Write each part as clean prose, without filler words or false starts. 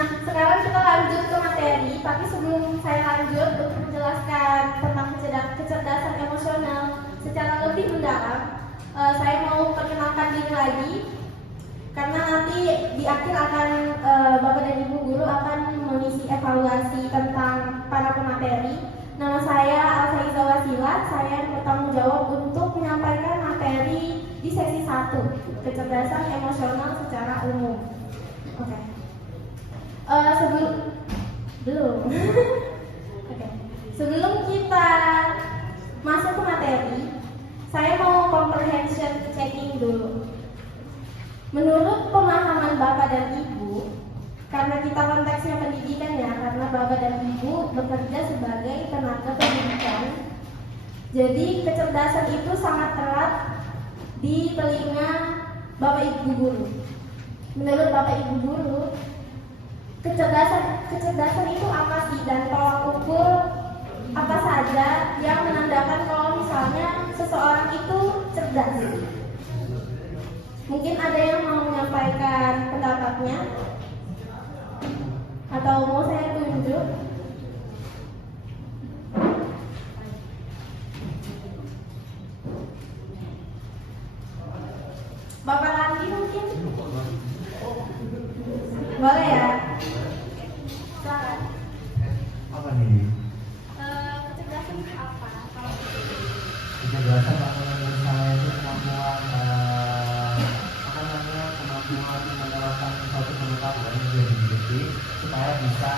Nah, sekarang kita lanjut ke materi, tapi sebelum saya lanjut untuk menjelaskan tentang kecerdasan emosional secara lebih mendalam, saya mau perkenalkan diri lagi, karena nanti di akhir akan Bapak dan Ibu guru akan mengisi evaluasi tentang para pemateri. Nama saya Alfaiza Wasila, saya bertanggung jawab untuk menyampaikan materi di sesi 1, kecerdasan emosional secara umum. Oke. Sebelum kita masuk ke materi, saya mau comprehension checking dulu. Menurut pemahaman Bapak dan Ibu, karena kita konteksnya pendidikan ya, karena Bapak dan Ibu bekerja sebagai tenaga pendidikan, jadi kecerdasan itu sangat erat di telinga Bapak Ibu guru. Menurut Bapak Ibu guru, kecerdasan itu apa sih, dan tolak ukur apa saja yang menandakan kalau misalnya seseorang itu cerdas? Mungkin ada yang mau menyampaikan pendapatnya, atau mau saya tunjuk? Bapak Randi mungkin? Boleh ya? Silakan. Apa nih? Kecerdasan itu apa? Kecerdasan kalau menurut saya itu kemampuan kemampuan menerapkan suatu pengetahuan yang sudah dimiliki supaya bisa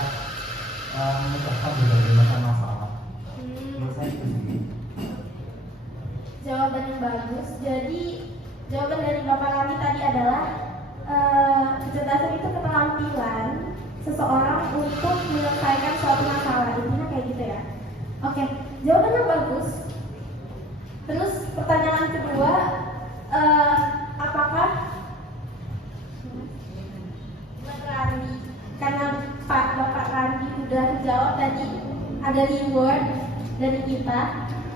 memecahkan berbagai macam masalah. Menurut saya itu sih. Jawaban yang bagus. Jadi jawaban dari Bapak Rami tadi adalah kecerdasan itu keterampilan seseorang untuk menyelesaikan suatu masalah. Intinya kayak gitu ya. Oke, jawaban yang bagus. Terus pertanyaan kedua, apakah Randi, karena Bapak Randi sudah menjawab tadi, ada reward dari kita.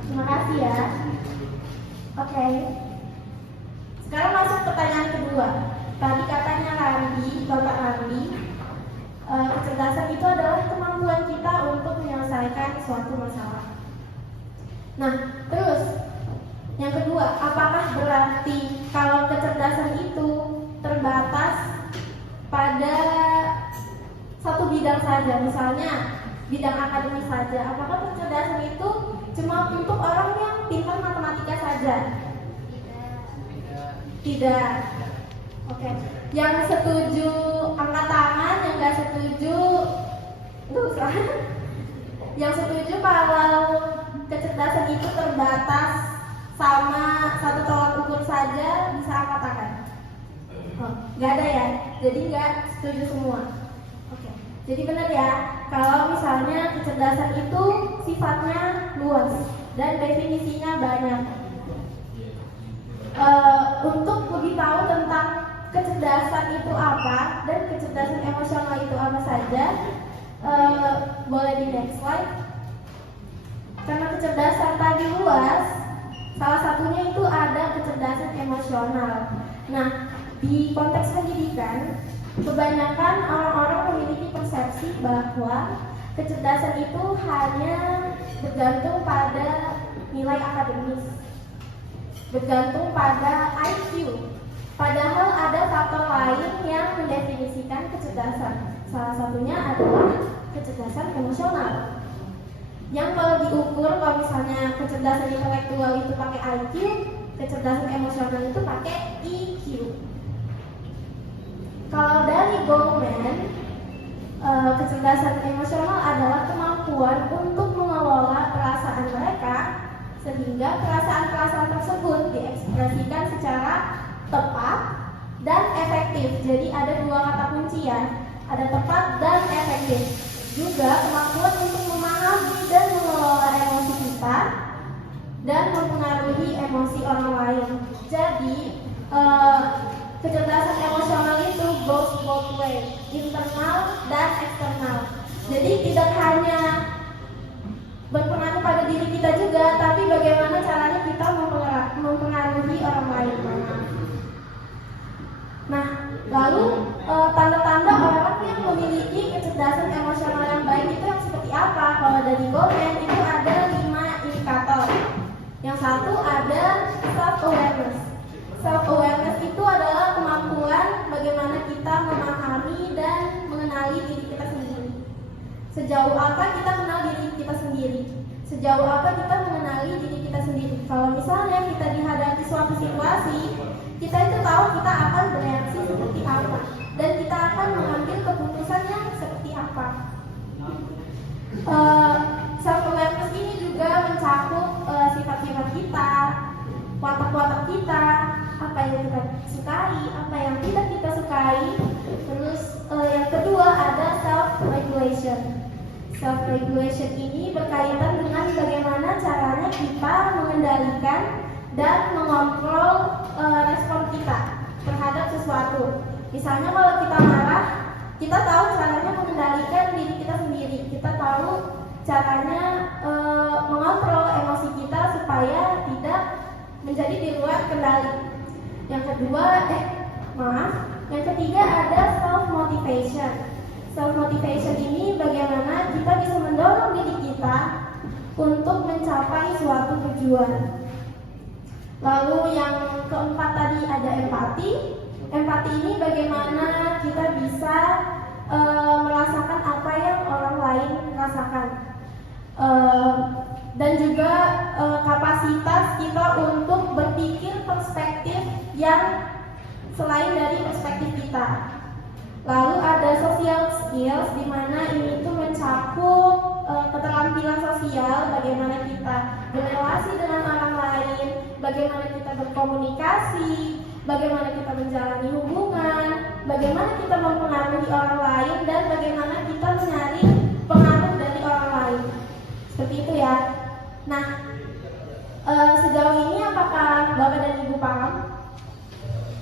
Terima kasih ya. Oke. Sekarang masuk pertanyaan kedua. Tadi katanya Bapak Randi, kecerdasan itu adalah kemampuan kita untuk menyelesaikan suatu masalah. Nah, terus yang kedua, apakah berarti kalau kecerdasan itu terbatas pada satu bidang saja, misalnya bidang akademis saja? Apakah kecerdasan itu cuma untuk orang yang pintar matematika saja? Tidak. Oke. Yang setuju angkat tangan, yang nggak setuju dosa. Yang setuju kalau kecerdasan itu terbatas sama satu tolak ukur saja bisa angkat tangan. Nggak ada ya, jadi nggak setuju semua. Oke, jadi benar ya, kalau misalnya kecerdasan itu sifatnya luas dan definisinya banyak. Untuk lebih tahu tentang kecerdasan itu apa dan kecerdasan emosional itu apa saja, boleh di next slide. Karena kecerdasan tadi luas, salah satunya itu ada kecerdasan emosional. Nah, di konteks pendidikan, kebanyakan orang-orang memiliki persepsi bahwa kecerdasan itu hanya bergantung pada nilai akademis, bergantung pada IQ. Padahal ada faktor lain yang mendefinisikan kecerdasan. Salah satunya adalah kecerdasan emosional. Yang kalau diukur, kalau misalnya kecerdasan intelektual itu pakai IQ, kecerdasan emosional itu pakai EQ. Kalau dari Goleman, kecerdasan emosional adalah kemampuan untuk mengelola perasaan mereka sehingga perasaan-perasaan tersebut diekspresikan secara tepat dan efektif. Jadi ada dua kata kunci ya, ada tepat dan efektif. Juga kemampuan untuk memahami dan mengelola emosi kita dan mempengaruhi emosi orang lain. Jadi kecerdasan emosional itu goes both way, internal dan eksternal. Jadi tidak hanya berpengaruh pada diri kita juga, tapi bagaimana caranya kita mempengaruhi orang lain. Nah, lalu tanda-tanda orang yang memiliki self awareness itu adalah kemampuan bagaimana kita memahami dan mengenali diri kita sendiri. Sejauh apa kita kenal diri kita sendiri? Sejauh apa kita mengenali diri kita sendiri? Kalau misalnya kita dihadapi suatu situasi, kita itu tahu kita akan bereaksi seperti apa dan kita akan mengambil keputusan yang seperti apa. Self awareness ini juga mencakup sifat-sifat kita, watak-watak kita, apa yang kita sukai, apa yang tidak kita sukai. Terus yang kedua ada self regulation. Self regulation ini berkaitan dengan bagaimana caranya kita mengendalikan dan mengontrol respon kita terhadap sesuatu. Misalnya kalau kita marah, kita tahu caranya mengendalikan diri kita sendiri. Kita tahu caranya mengontrol emosi kita supaya tidak menjadi di luar kendali. Yang ketiga ada self motivation. Self motivation ini bagaimana kita bisa mendorong diri kita untuk mencapai suatu tujuan. Lalu yang keempat tadi ada empati. Empati ini bagaimana kita bisa merasakan apa yang orang lain rasakan. Dan juga kapasitas kita untuk berpikir perspektif yang selain dari perspektif kita. Lalu ada social skills, di mana ini tuh mencakup keterampilan sosial, bagaimana kita berrelasi dengan orang lain, bagaimana kita berkomunikasi, bagaimana kita menjalani hubungan, bagaimana kita mempengaruhi orang lain, dan bagaimana kita mencari pengaruh dari orang lain. Seperti itu ya. Nah, sejauh ini apakah Bapak dan Ibu paham?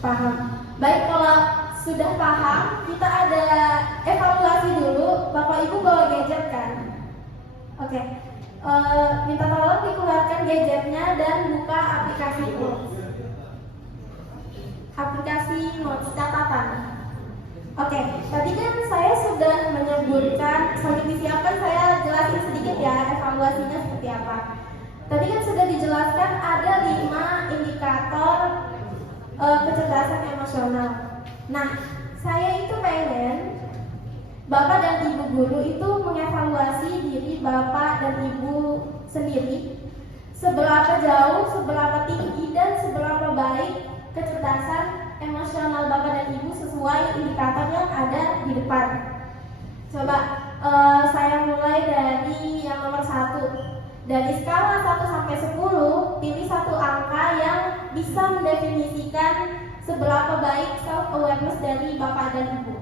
Paham. Baik, kalau sudah paham, kita ada evaluasi dulu. Bapak Ibu bawa gadget kan? Oke. Minta tolong dikeluarkan gadgetnya dan buka aplikasi notes. Aplikasi notes catatan. Oke, tadi kan saya sudah menyebutkan, sambil disiapkan saya jelasin sedikit ya evaluasinya seperti apa. Tadi kan sudah dijelaskan ada 5 indikator kecerdasan emosional. Nah, saya itu pengen Bapak dan Ibu guru itu mengevaluasi diri Bapak dan Ibu sendiri, seberapa jauh, seberapa tinggi, dan seberapa baik kecerdasan emosional Bapak dan Ibu sesuai indikator yang ada di depan. Coba saya mulai dari yang nomor 1. Dari skala 1 sampai 10, pilih satu angka yang bisa mendefinisikan seberapa baik self awareness dari Bapak dan Ibu.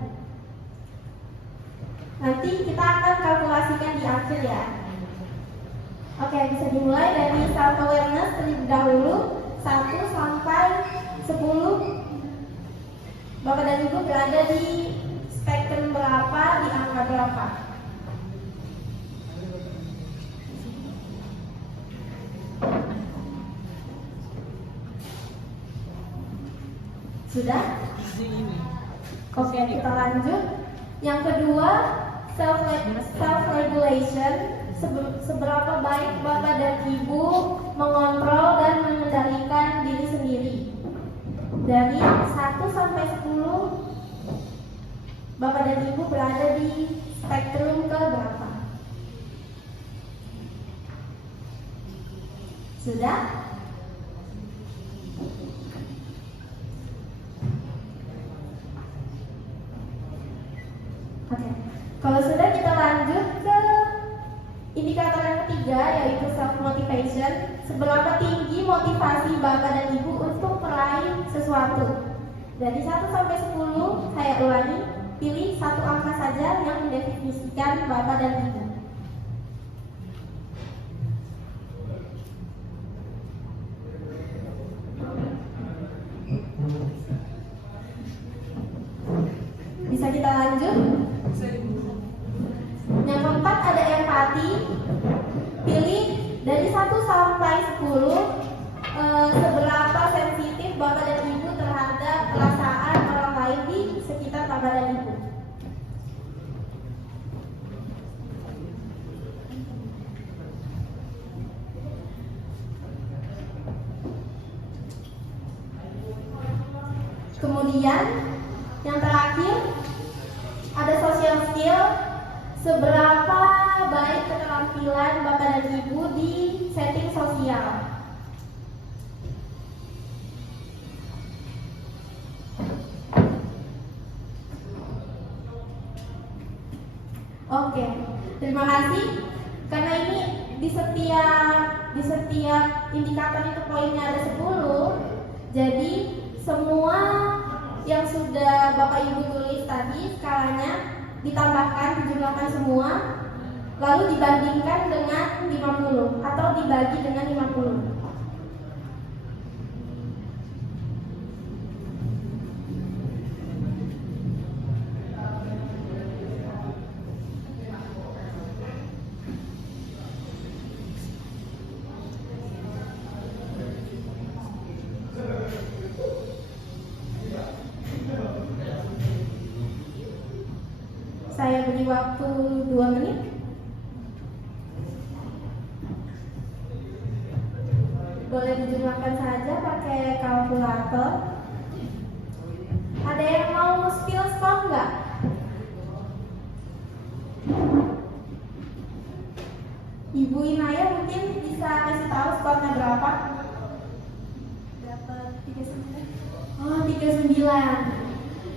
Nanti kita akan kalkulasikan di akhir ya. Oke, bisa dimulai dari self awareness terlebih dahulu, 1 sampai 10. Bapak dan Ibu berada di spektrum berapa, di angka berapa? Sudah? Oke, kita lanjut. Yang kedua, self regulation. Seberapa baik Bapak dan Ibu mengontrol dan mengendalikan diri sendiri. Dari 1 sampai 10, Bapak dan Ibu berada di spektrum ke berapa? Sudah? Oke. Kalau sudah, kita lanjut ke indikator yang ketiga, yaitu self motivation. Seberapa tinggi motivasi Bapak dan Ibu untuk meraih sesuatu? Dari 1 sampai 10, saya ulangi, pilih satu angka saja yang mendefinisikan Bapak dan Ibu. Bisa kita lanjut? Yang keempat ada empati. Pilih dari 1 sampai 10, seberapa sensitif Bapak dan Ibu terhadap perasaan orang lain di sekitar Bapak dan Ibu. Kemudian yang terakhir ada social skill. Seberapa baik keterampilan Bapak dan Ibu di setting sosial. Oke, terima kasih. Karena ini di setiap indikator itu poinnya ada 10. Jadi semua yang sudah Bapak Ibu tulis tadi skalanya ditambahkan, dijumlahkan semua, lalu dibandingkan dengan 50 atau dibagi dengan 50. Saya beri waktu 2 menit. Boleh dijumlahkan saja pakai kalkulator. Ada yang mau spill skor nggak? Ibu Inaya mungkin bisa kasih tahu skornya berapa? Dapat 39. Oh, 39.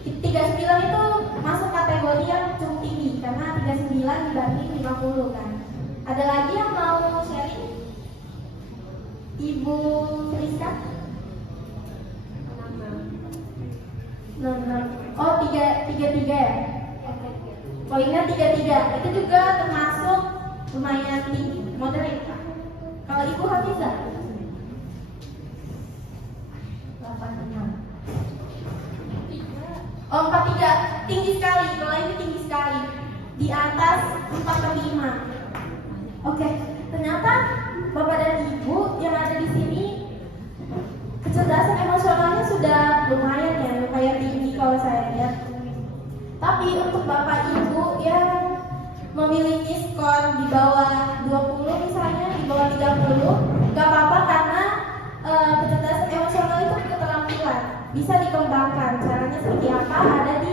39 itu masuk kategori yang cukup tinggi karena 39 dibanding 50 kan. Ada lagi yang mau sharing? Ibu Friska? 66. Oh, 33 ya? Poinnya 33. Itu juga termasuk lumayan tinggi, moderate. Kalau Ibu Hafizah? 86. Oh, 43, tinggi sekali. Kalau ini tinggi sekali, di atas 4/5. Oke, ternyata Bapak dan Ibu yang ada di sini kecerdasan emosionalnya sudah lumayan ya, lumayan tinggi kalau saya lihat. Tapi untuk Bapak Ibu yang memiliki skor di bawah 20 misalnya, di bawah 30, gak apa-apa karena kecerdasan emosional itu keterampilan, bisa dikembangkan. Caranya seperti apa? Ada di